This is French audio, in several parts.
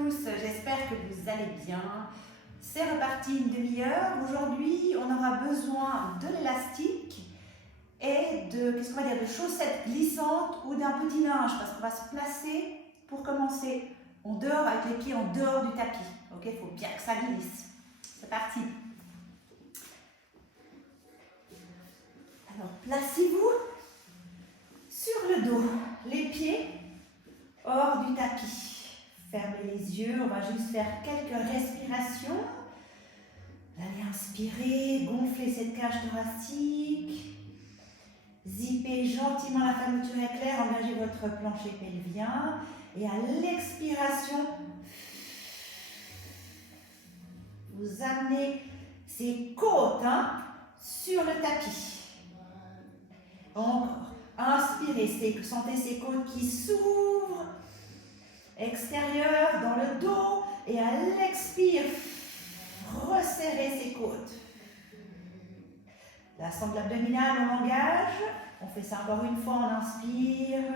tous, j'espère que vous allez bien. C'est reparti une demi-heure. Aujourd'hui, on aura besoin de l'élastique et de, qu'est-ce qu'on va dire, de chaussettes glissantes ou d'un petit linge parce qu'on va se placer pour commencer en dehors, avec les pieds en dehors du tapis. Ok, il faut bien que ça glisse. C'est parti. Alors, placez-vous sur le dos, les pieds hors du tapis. Fermez les yeux, on va juste faire quelques respirations. Vous allez inspirer, gonfler cette cage thoracique. Zippez gentiment la fermeture éclair, engagez votre plancher pelvien. Et à l'expiration, vous amenez ces côtes sur le tapis. Encore. Inspirez, sentez ces côtes qui s'ouvrent. Extérieur, dans le dos. Et à l'expire, resserrez ces côtes. La sangle abdominale, on engage. On fait ça encore une fois, on inspire.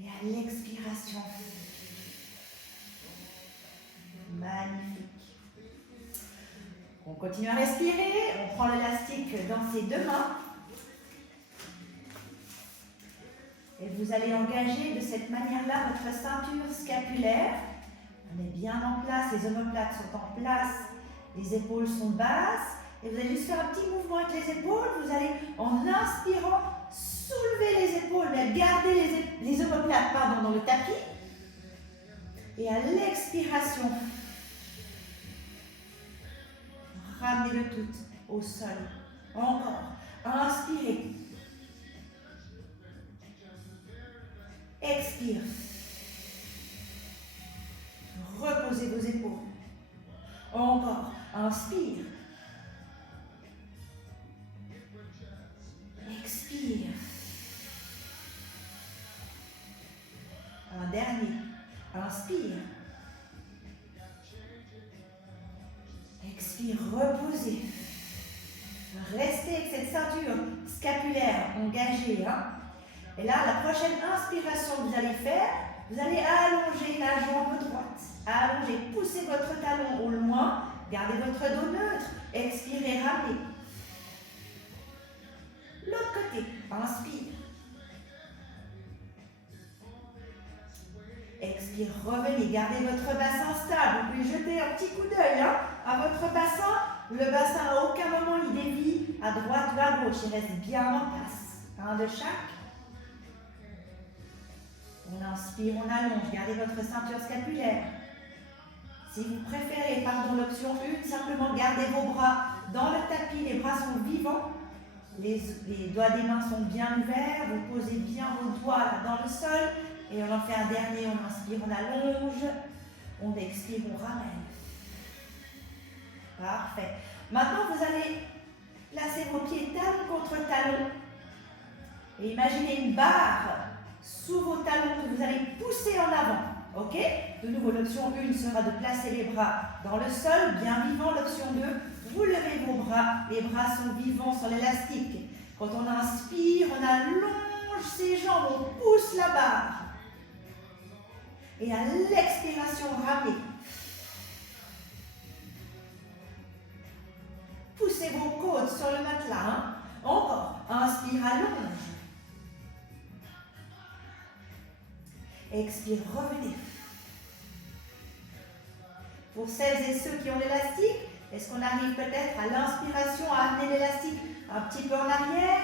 Et à l'expiration. Magnifique. On continue à respirer. On prend l'élastique dans ses deux mains. Et vous allez engager de cette manière-là votre ceinture scapulaire. On est bien en place, les omoplates sont en place, les épaules sont basses. Et vous allez juste faire un petit mouvement avec les épaules. Vous allez, en inspirant, soulever les épaules, mais garder les omoplates dans le tapis. Et à l'expiration, ramenez le tout au sol. Encore. Inspirez. Expire. Reposez vos épaules. Encore. Inspire. Expire. Un dernier. Inspire. Expire. Reposez. Restez avec cette ceinture scapulaire engagée. Et là, la prochaine inspiration que vous allez faire, vous allez allonger la jambe droite. Allongez, poussez votre talon au loin, gardez votre dos neutre, expirez, ramenez. L'autre côté, inspire. Expire, revenez, gardez votre bassin stable. Vous pouvez jeter un petit coup d'œil à votre bassin. Le bassin, à aucun moment, il dévie à droite ou à gauche. Il reste bien en place. Un de chaque. On inspire, on allonge, gardez votre ceinture scapulaire. Si vous préférez, l'option 1, simplement gardez vos bras dans le tapis, les bras sont vivants, les doigts des mains sont bien ouverts, vous posez bien vos doigts dans le sol, et on en fait un dernier, on inspire, on allonge, on expire, on ramène. Parfait. Maintenant, vous allez placer vos pieds talon contre talon, et imaginez une barre sous vos talons que vous allez pousser en avant. Ok? De nouveau, l'option 1 sera de placer les bras dans le sol, bien vivant. L'option 2, vous levez vos bras. Les bras sont vivants sur l'élastique. Quand on inspire, on allonge ses jambes, on pousse la barre. Et à l'expiration, ramenez. Poussez vos côtes sur le matelas. Encore. Inspire, allonge. Expire, revenez. Pour celles et ceux qui ont l'élastique, est-ce qu'on arrive peut-être à l'inspiration à amener l'élastique un petit peu en arrière,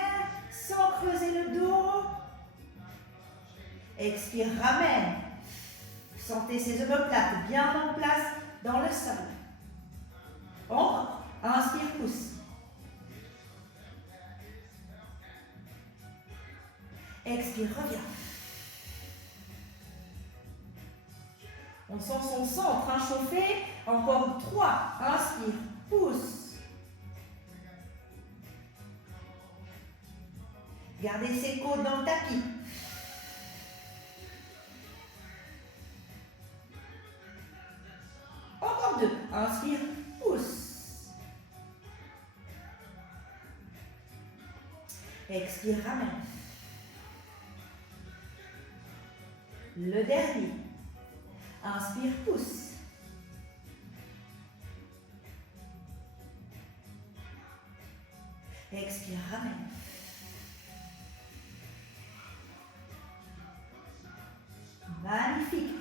sans creuser le dos? Expire, ramène. Sentez ces omoplates bien en place dans le sol. Encore. Inspire, pousse. Expire, reviens. On sent son centre chauffé. Encore 3. Inspire, pousse. Gardez ses côtes dans le tapis. Encore 2. Inspire, pousse. Expire, ramène. Le dernier. Inspire, pousse. Expire, ramène. Magnifique.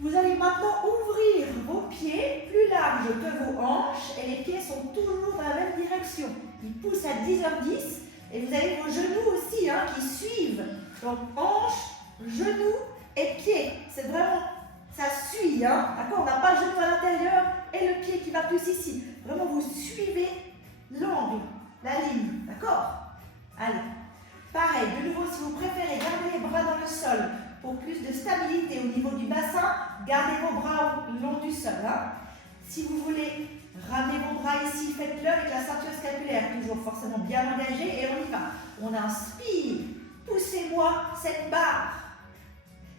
Vous allez maintenant ouvrir vos pieds plus larges que vos hanches et les pieds sont toujours dans la même direction. Ils poussent à 10h10 et vous avez vos genoux aussi qui suivent. Donc hanches, genoux et pieds. C'est vraiment, ça suit. D'accord? On n'a pas le genou à l'intérieur et le pied qui va plus ici. Vraiment, vous suivez l'angle, la ligne. D'accord? Allez. Pareil, de nouveau, si vous préférez garder les bras dans le sol pour plus de stabilité au niveau du bassin, gardez vos bras le long du sol. Si vous voulez ramener vos bras ici, faites-le avec la ceinture scapulaire, toujours forcément bien engagée, et on y va. On inspire, poussez-moi cette barre.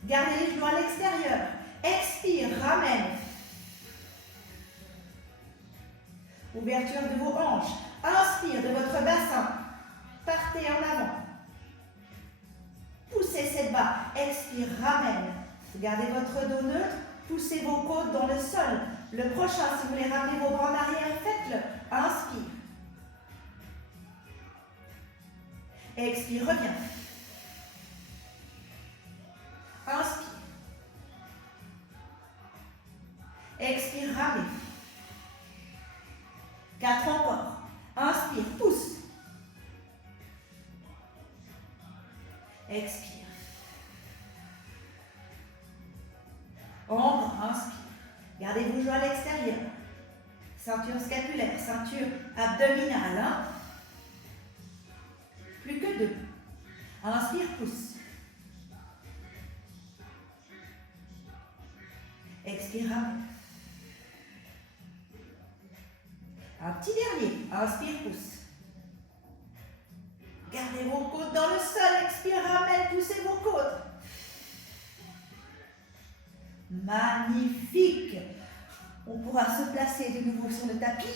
Gardez les genoux à l'extérieur. Expire, ramène. Ouverture de vos hanches. Inspire de votre bassin. Partez en avant. Poussez cette barre. Expire, ramène. Gardez votre dos neutre. Poussez vos côtes dans le sol. Le prochain, si vous voulez ramener vos bras en arrière, faites-le. Inspire. Expire, reviens. Inspire. Expire, ramène. 4 encore. Inspire, pousse. Expire. Encore, inspire. Gardez vos genoux à l'extérieur. Ceinture scapulaire, ceinture abdominale. Plus que 2. Inspire, pousse. Expire, ramène. Un petit dernier. Inspire, pousse. Gardez vos côtes dans le sol. Expire, ramène, poussez vos côtes. Magnifique. On pourra se placer de nouveau sur le tapis.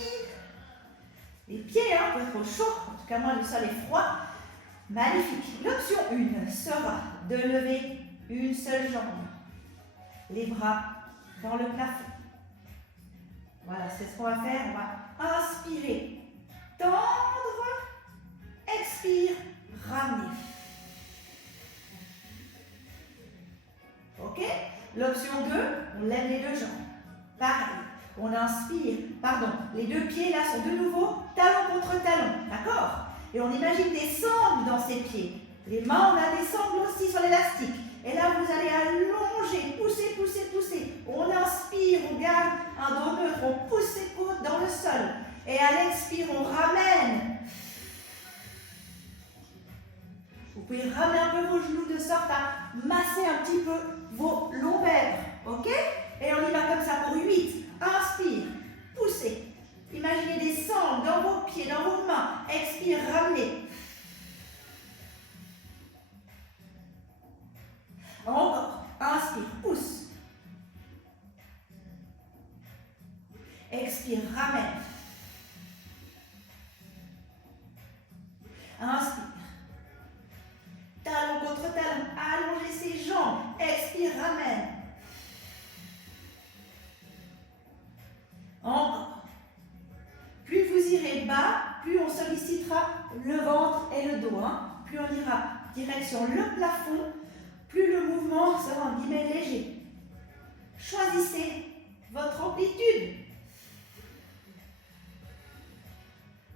Les pieds, peut être chaud. En tout cas, moi, le sol est froid. Magnifique. L'option 1 sera de lever une seule jambe. Les bras dans le plafond. Voilà, c'est ce qu'on va faire. On va inspirer, tendre, expire, ramener. Ok? L'option 2, on lève les deux jambes. Pareil, on inspire, les deux pieds là sont de nouveau talon contre talon, d'accord? Et on imagine des sangles dans ces pieds. Les mains, on a des sangles aussi sur l'élastique. Et là, vous allez allonger, pousser, pousser, pousser. On inspire, on garde un dos neutre, on pousse ses côtes dans le sol. Et à l'expire, on ramène. Vous pouvez ramener un peu vos genoux de sorte à masser un petit peu vos lombaires. Ok? Et on y va comme ça pour 8. Inspire, poussez. Imaginez des sangles dans vos pieds, dans vos mains. Expire, ramenez. Encore. Inspire, pousse. Expire, ramène. Inspire. Talon contre talon. Allongez ses jambes. Expire, ramène. Encore. Plus vous irez bas, plus on sollicitera le ventre et le dos. Plus on ira direction le plafond, plus le mouvement sera en guillemets léger. Choisissez votre amplitude.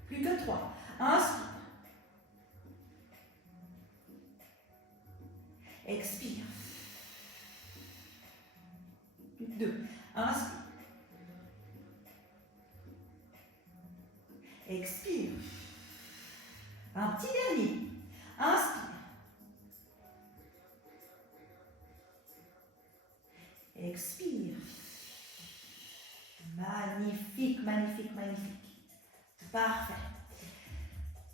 Plus que 3. Inspire. Expire. Plus que 2. Inspire. Expire. Un petit dernier. Inspire. Expire. Magnifique, magnifique, magnifique. Parfait.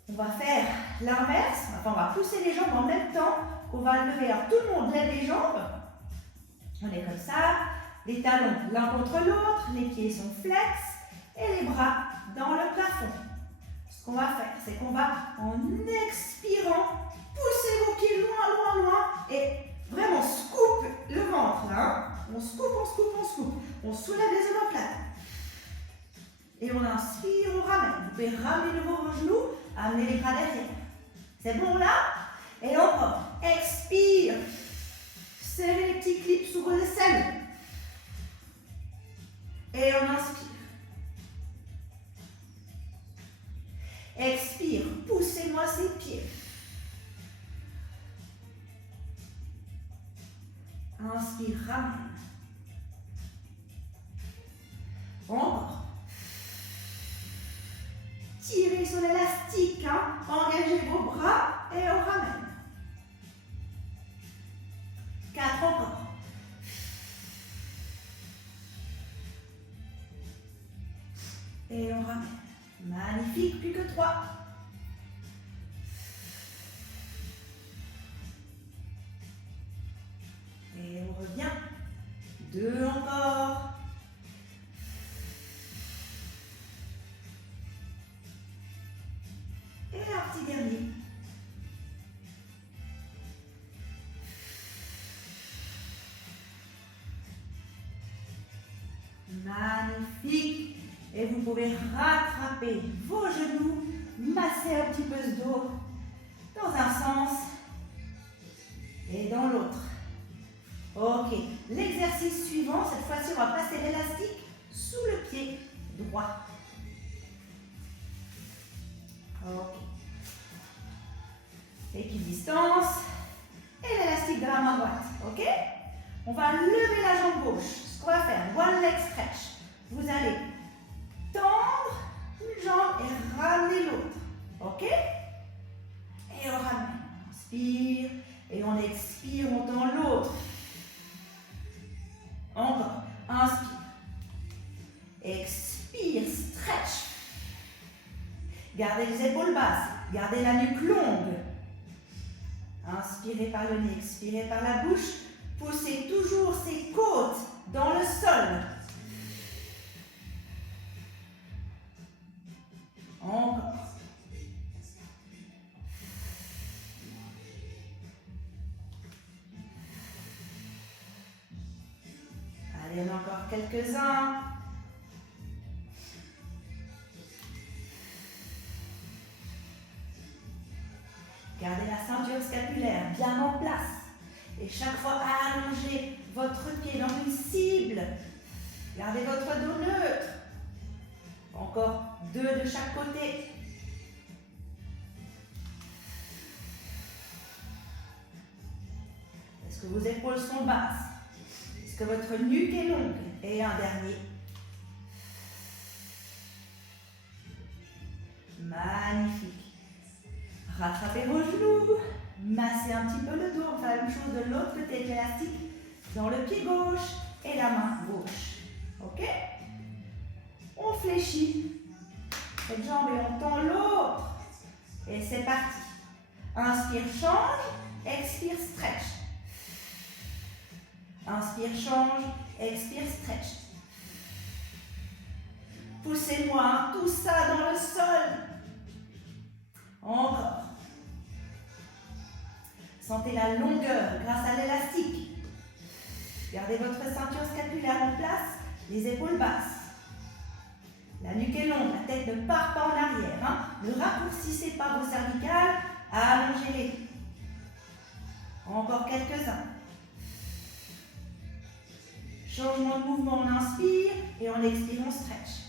On va faire l'inverse. Enfin, on va pousser les jambes en même temps. On va lever. Alors, tout le monde lève les jambes. On est comme ça. Les talons l'un contre l'autre. Les pieds sont flex. Et les bras dans le plafond. Ce qu'on va faire, c'est qu'on va, en expirant, pousser vos pieds loin, loin, loin. Et vraiment, scoop le pouvez ramener de nouveau vos genoux, amener les bras derrière. C'est bon là? Et encore. Expire. Serrez les petits clips sous vos aisselles. Et on inspire. Expire. Poussez-moi ces pieds. Inspire, ramène. Encore. Tirez sur l'élastique, hein. Engagez vos bras et on ramène. 4 encore. Et on ramène. Magnifique, plus que 3. Et on revient. 2 encore. Et un petit dernier. Magnifique. Et vous pouvez rattraper vos genoux, masser un petit peu ce dos dans un sens et dans l'autre. Ok, l'exercice suivant, cette fois-ci, on va passer l'élastique sous le pied droit. Ok. Équidistance et l'élastique de la main droite. Ok? On va lever la jambe gauche. Ce qu'on va faire, one leg stretch. Vous allez tendre une jambe et ramener l'autre. Ok? Et on ramène. On inspire et on expire, on tend l'autre. Encore. Inspire. Expire, stretch. Gardez les épaules basses. Gardez la nuque longue. Inspirez par le nez, expirez par la bouche. Poussez toujours ces côtes dans le sol. Encore. Allez, on a encore quelques-uns. Gardez la ceinture scapulaire bien en place. Et chaque fois, allongez votre pied dans une cible. Gardez votre dos neutre. Encore 2 de chaque côté. Est-ce que vos épaules sont basses? Est-ce que votre nuque est longue? Et un dernier. Magnifique. Rattrapez vos genoux. Massez un petit peu le dos. On fait la même chose de l'autre côté de l'élastique. Dans le pied gauche et la main gauche. Ok? On fléchit cette jambe et on tend l'autre. Et c'est parti. Inspire, change. Expire, stretch. Inspire, change. Expire, stretch. Poussez-moi tout ça dans le sol. Encore. Sentez la longueur grâce à l'élastique. Gardez votre ceinture scapulaire en place, les épaules basses. La nuque est longue, la tête ne part pas en arrière. Hein. Ne raccourcissez pas vos cervicales, allongez-les. Encore quelques-uns. Changement de mouvement, on inspire et on expire, on stretch.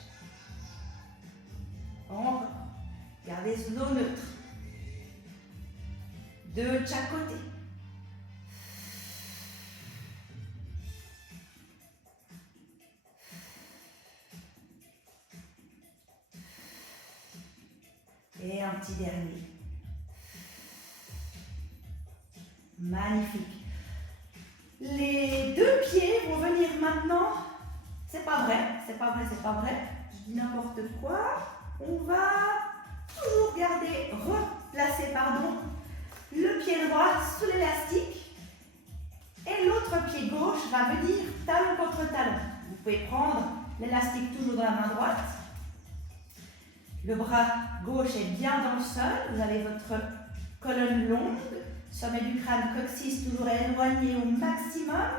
Encore. Gardez ce dos neutre. 2 de chaque côté. Et un petit dernier. Magnifique. Les 2 pieds vont venir maintenant. C'est pas vrai, c'est pas vrai, c'est pas vrai. Je dis n'importe quoi. On va toujours garder, replacer, pardon, le pied droit sous l'élastique et l'autre pied gauche va venir talon contre talon. Vous pouvez prendre l'élastique toujours dans la main droite. Le bras gauche est bien dans le sol. Vous avez votre colonne longue, sommet du crâne, coccyx toujours éloigné au maximum.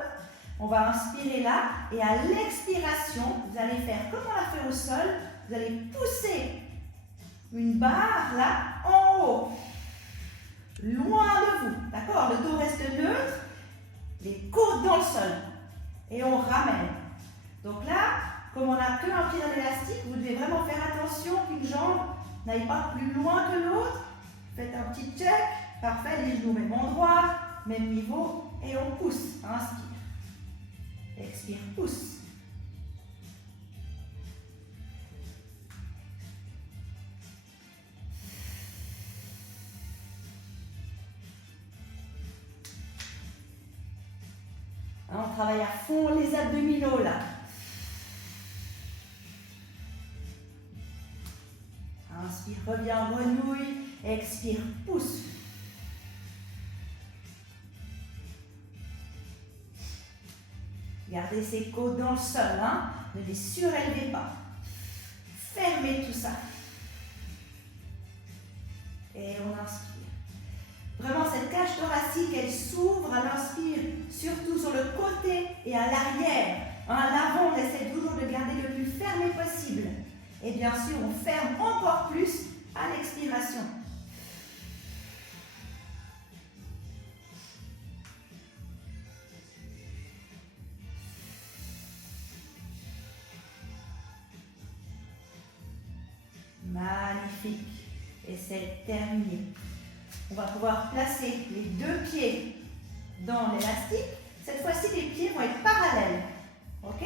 On va inspirer là et à l'expiration, vous allez faire comme on l'a fait au sol. Vous allez pousser une barre là en haut, loin de vous. D'accord? Le dos reste neutre, les côtes dans le sol. Et on ramène. Donc là, comme on n'a qu'un pied dans l'élastique, vous devez vraiment faire attention qu'une jambe n'aille pas plus loin que l'autre. Faites un petit check. Parfait, les genoux même endroit, même niveau. Et on pousse. Inspire. Expire, pousse. On travaille à fond les abdominaux là. Inspire, reviens en grenouille. Expire, pousse. Gardez ces côtes dans le sol, hein. Ne les surélevez pas. Fermez tout ça. Et on inspire. Vraiment, cette cage thoracique, elle s'ouvre à l'inspire, surtout sur le côté et à l'arrière. À l'avant, on essaie toujours de garder le plus fermé possible. Et bien sûr, on ferme encore plus à l'expiration. Magnifique. Et c'est terminé. On va pouvoir placer les deux pieds dans l'élastique. Cette fois-ci, les pieds vont être parallèles. Ok?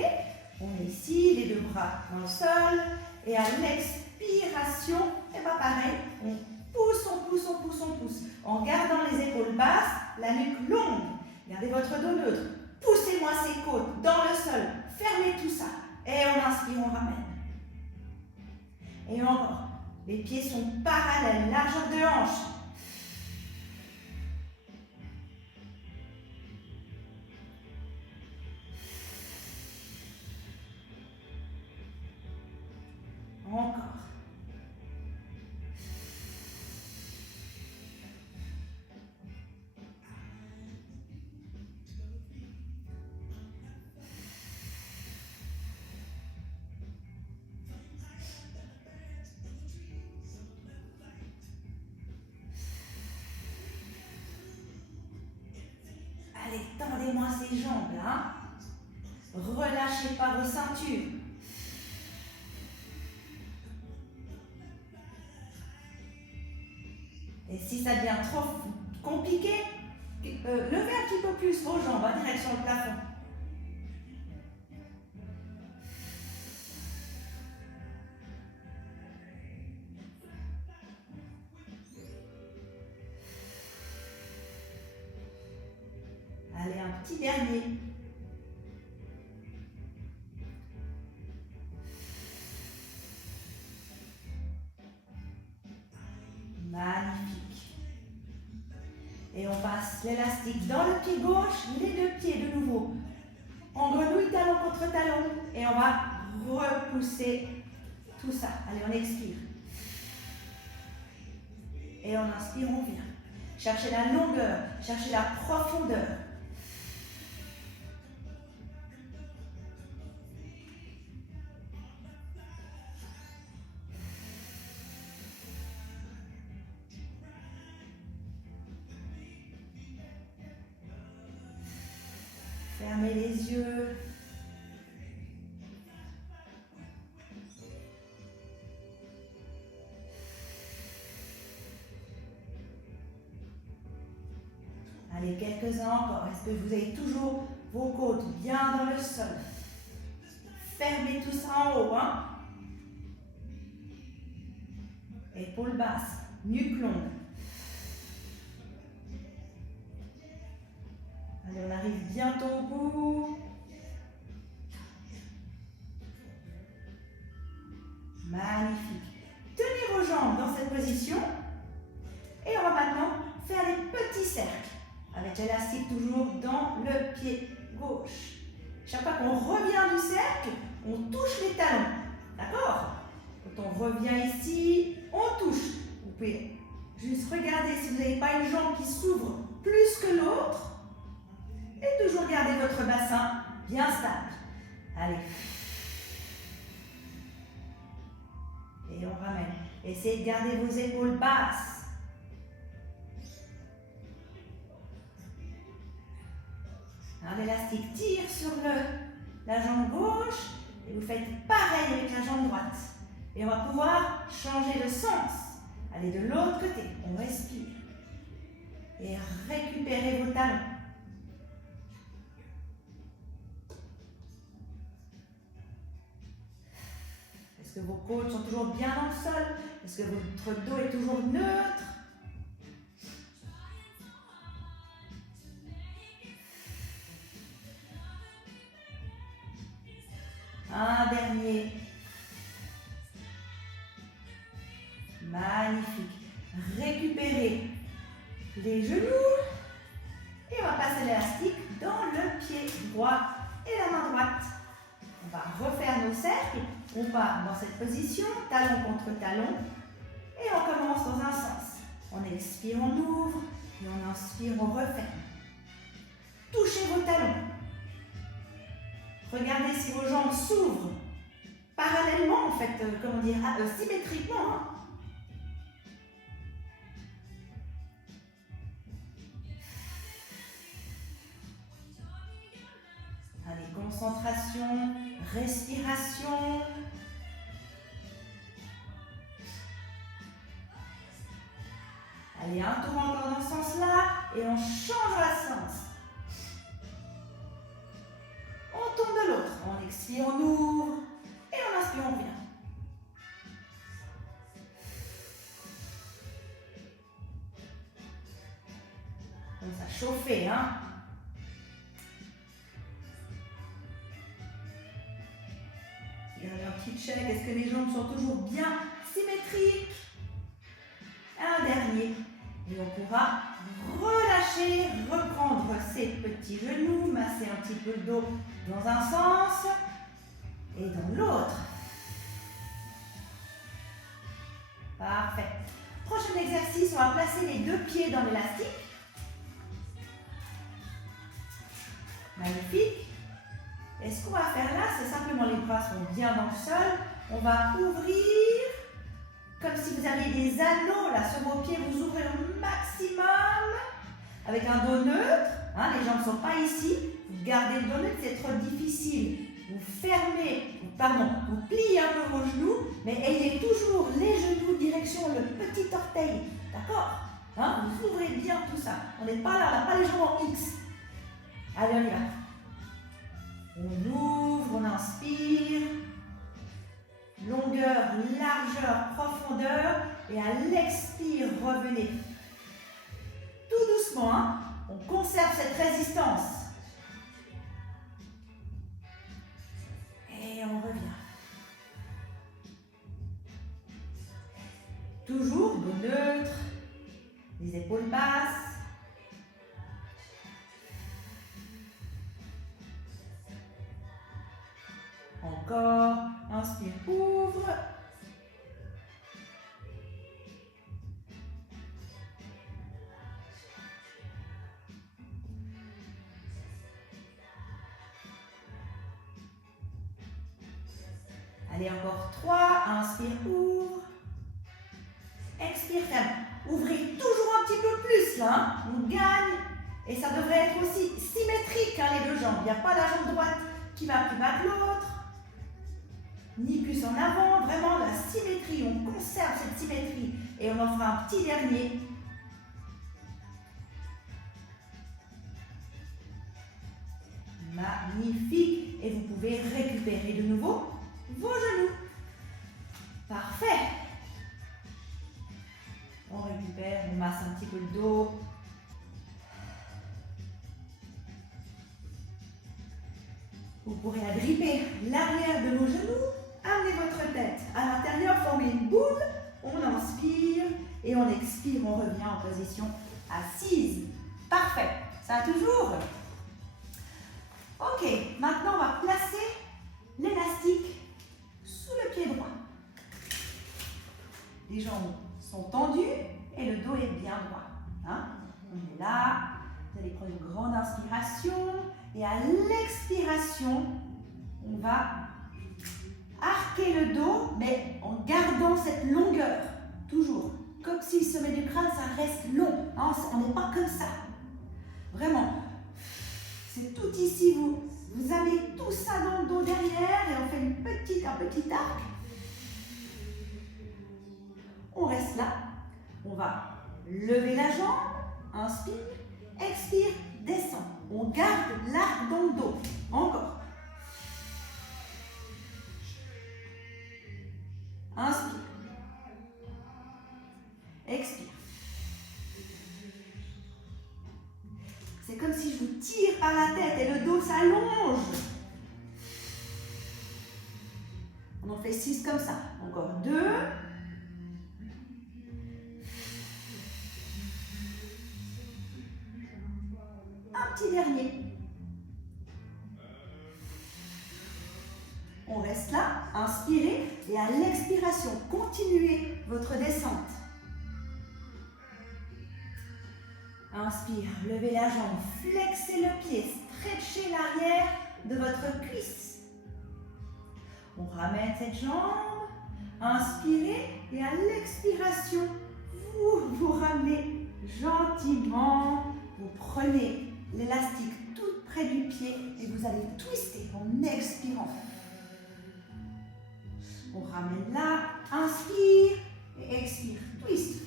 On est ici, les deux bras dans le sol. Et à l'expiration, et bien pareil, on pousse, on pousse, on pousse, on pousse. En gardant les épaules basses, la nuque longue. Gardez votre dos neutre. Poussez-moi ces côtes dans le sol. Fermez tout ça. Et on inspire, on ramène. Et encore. Les pieds sont parallèles, largeur de hanche. Encore. Allez, tendez-moi ces jambes là. Relâchez pas vos ceintures. Et si ça devient trop compliqué, levez un petit peu plus vos jambes en direction du plafond. Allez, un petit dernier. Magnifique. Et on passe l'élastique dans le pied gauche, les deux pieds de nouveau. En grenouille, talon contre talon. Et on va repousser tout ça. Allez, on expire. Et on inspire, on vient. Cherchez la longueur, cherchez la profondeur. Fermez les yeux. Allez, quelques-uns encore. Est-ce que vous avez toujours vos côtes bien dans le sol? Fermez tout ça en haut, hein? Épaules basses, nuque longue. Allez, on arrive bientôt au bout. Magnifique. Tenez vos jambes dans cette position. Et on va maintenant faire des petits cercles. Avec l'élastique toujours dans le pied gauche. Chaque fois qu'on revient du cercle, on touche les talons. D'accord? Quand on revient ici, on touche. Vous pouvez juste regarder si vous n'avez pas une jambe qui s'ouvre plus que l'autre. Et toujours garder votre bassin bien stable. Allez. Et on ramène. Et Essayez de garder vos épaules basses. L'élastique tire sur la jambe gauche et vous faites pareil avec la jambe droite. Et on va pouvoir changer de sens. Allez de l'autre côté, on respire. Et récupérez vos talons. Est-ce que vos côtes sont toujours bien dans le sol? Est-ce que votre dos est toujours neutre? Un dernier. Magnifique. Récupérez les genoux. Et on va passer l'élastique dans le pied droit et la main droite. On va refaire nos cercles. On part dans cette position, talon contre talon. Et on commence dans un sens. On expire, on ouvre. Et on inspire, on referme. Touchez vos talons. Regardez si vos jambes s'ouvrent parallèlement, en fait, symétriquement. Hein. Allez, concentration, respiration. Allez, un tour encore dans ce sens-là et on change la sens. On tourne de l'autre. On expire, on ouvre et on inspire, on revient. Comme ça, chauffer, hein. Regardez un petit check. Est-ce que les jambes sont toujours bien symétriques? Un dernier. Et on pourra relâcher, reprendre ses petits genoux, masser un petit peu le dos dans un sens et dans l'autre. Parfait. Prochain exercice, on va placer les deux pieds dans l'élastique. Magnifique. Et ce qu'on va faire là, c'est simplement les bras sont bien dans le sol. On va ouvrir comme si vous aviez des anneaux là sur vos pieds. Vous ouvrez au maximum avec un dos neutre. Hein, les jambes ne sont pas ici. Vous gardez le dos neutre, c'est trop difficile. Vous fermez, vous pliez un peu vos genoux, mais ayez toujours les genoux direction le petit orteil. D'accord? Hein, vous ouvrez bien tout ça. On n'est pas là, on n'a pas les jambes en X. Allez, on y va. On ouvre, on inspire. Longueur, largeur, profondeur. Et à l'expire, revenez. Tout doucement, hein? On conserve cette résistance. Et on revient. Toujours dos neutre, les épaules basses. Encore, inspire, ouvre. Allez, encore 3, inspire, ouvre. Expire, ferme. Ouvrez toujours un petit peu plus là, hein. On gagne. Et ça devrait être aussi symétrique, hein, les deux jambes. Il n'y a pas la jambe droite qui va plus bas que l'autre. Ni plus en avant, vraiment la symétrie, on conserve cette symétrie et on en fera un petit dernier. Magnifique, et vous pouvez récupérer de nouveau vos genoux. Parfait. On récupère, on masse un petit peu le dos. Vous pourrez agripper l'arrière de vos genoux. Amenez votre tête à l'intérieur, formez une boule, on inspire et on expire, on revient en position assise. Parfait, ça va toujours? Ok, maintenant on va placer l'élastique sous le pied droit. Les jambes sont tendues et le dos est bien droit. Hein? On est là, vous allez prendre une grande inspiration et à l'expiration, on va arquer le dos, mais en gardant cette longueur. toujours. Comme si le sommet du crâne, ça reste long. Hein, on n'est pas comme ça. Vraiment. C'est tout ici. Vous amenez tout ça dans le dos derrière et on fait un petit arc. On reste là. On va lever la jambe. Inspire. Expire. Descend. On garde l'arc dans le dos. Encore. Inspire. Expire. C'est comme si je vous tire par la tête et le dos s'allonge. On en fait 6 comme ça. Encore 2. Un petit dernier. On reste là, inspirez et à l'expiration, continuez votre descente. Inspire, levez la jambe, flexez le pied, stretchez l'arrière de votre cuisse. On ramène cette jambe, inspirez et à l'expiration, vous ramenez gentiment, vous prenez l'élastique tout près du pied et vous allez twister en expirant. On ramène là, inspire et expire, twist.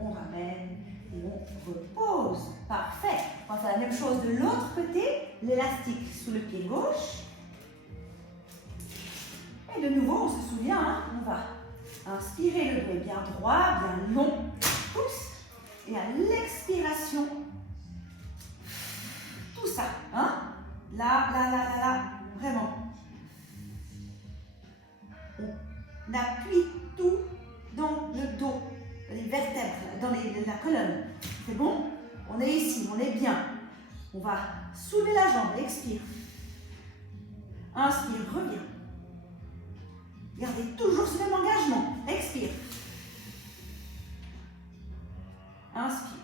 On ramène et on repose. Parfait. On fait la même chose de l'autre côté, l'élastique sous le pied gauche. Et de nouveau, on se souvient, hein, on va inspirer, le dos est bien droit, bien long, pousse. Et à l'expiration, tout ça, hein, là, vraiment. On appuie tout dans le dos, dans les vertèbres, dans la colonne. C'est bon? On est ici, on est bien. On va soulever la jambe, expire. Inspire, reviens. Gardez toujours ce même engagement. Expire. Inspire.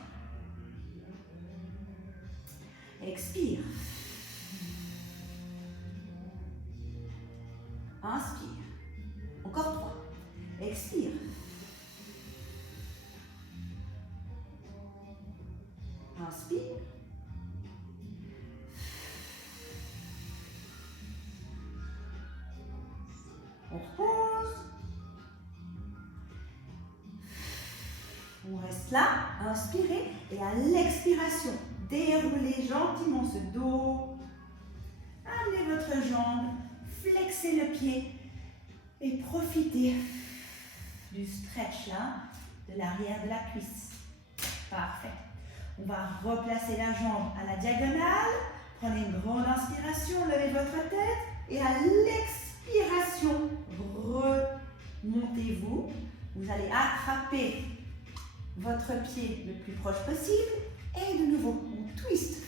Expire. Inspire. Encore 3. Expire. Inspire. On repose. On reste là, inspirez et à l'expiration, déroulez gentiment ce dos. Amenez votre jambe, flexez le pied et profitez du stretch là, de l'arrière de la cuisse. Parfait. On va replacer la jambe à la diagonale. Prenez une grande inspiration, levez votre tête et à l'expiration, remontez-vous. Vous allez attraper votre pied le plus proche possible et de nouveau, on twist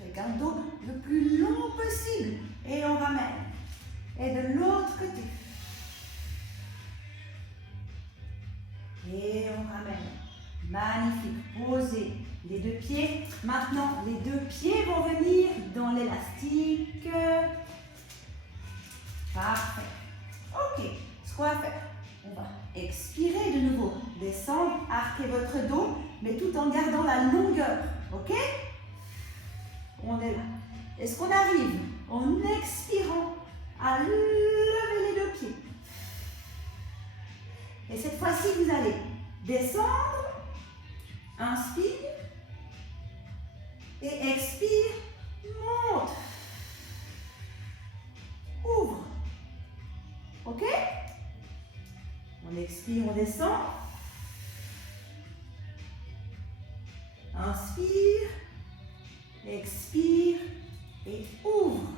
avec un dos le plus long possible et on ramène. Et de l'autre côté. Et on ramène. Magnifique. Posez les deux pieds. Maintenant, les deux pieds vont venir dans l'élastique. Parfait. Ok. Ce qu'on va faire, on va expirer de nouveau. Descendre, arquer votre dos, mais tout en gardant la longueur. Ok? On est là. Est-ce qu'on arrive en expirant à lever les deux pieds? Et cette fois-ci, vous allez descendre, inspire, et expire, monte, ouvre. Ok? On expire, on descend. Inspire, expire et ouvre.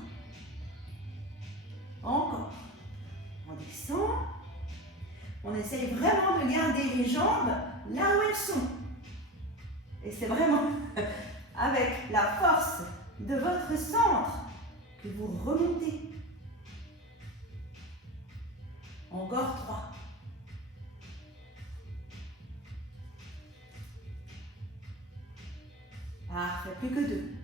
Encore. On descend. On essaye vraiment de garder les jambes là où elles sont. Et c'est vraiment avec la force de votre centre que vous remontez. Encore 3. Parfait, plus que 2.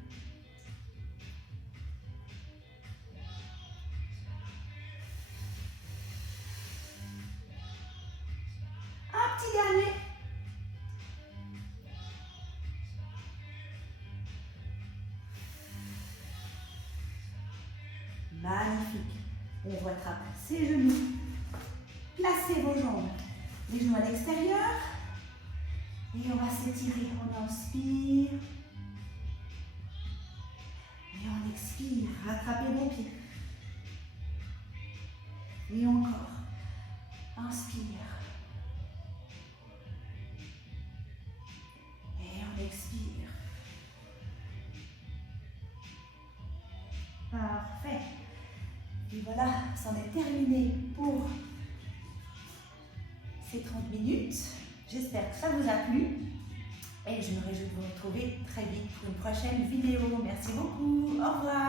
Magnifique. On rattrape ses genoux. Placez vos jambes, les genoux à l'extérieur. Et on va s'étirer. On inspire. Et on expire. Rattrapez vos pieds. Et encore. Inspire. Et on expire. Parfait. Et voilà, c'en est terminé pour ces 30 minutes. J'espère que ça vous a plu. Et je me réjouis de vous retrouver très vite pour une prochaine vidéo. Merci beaucoup. Au revoir.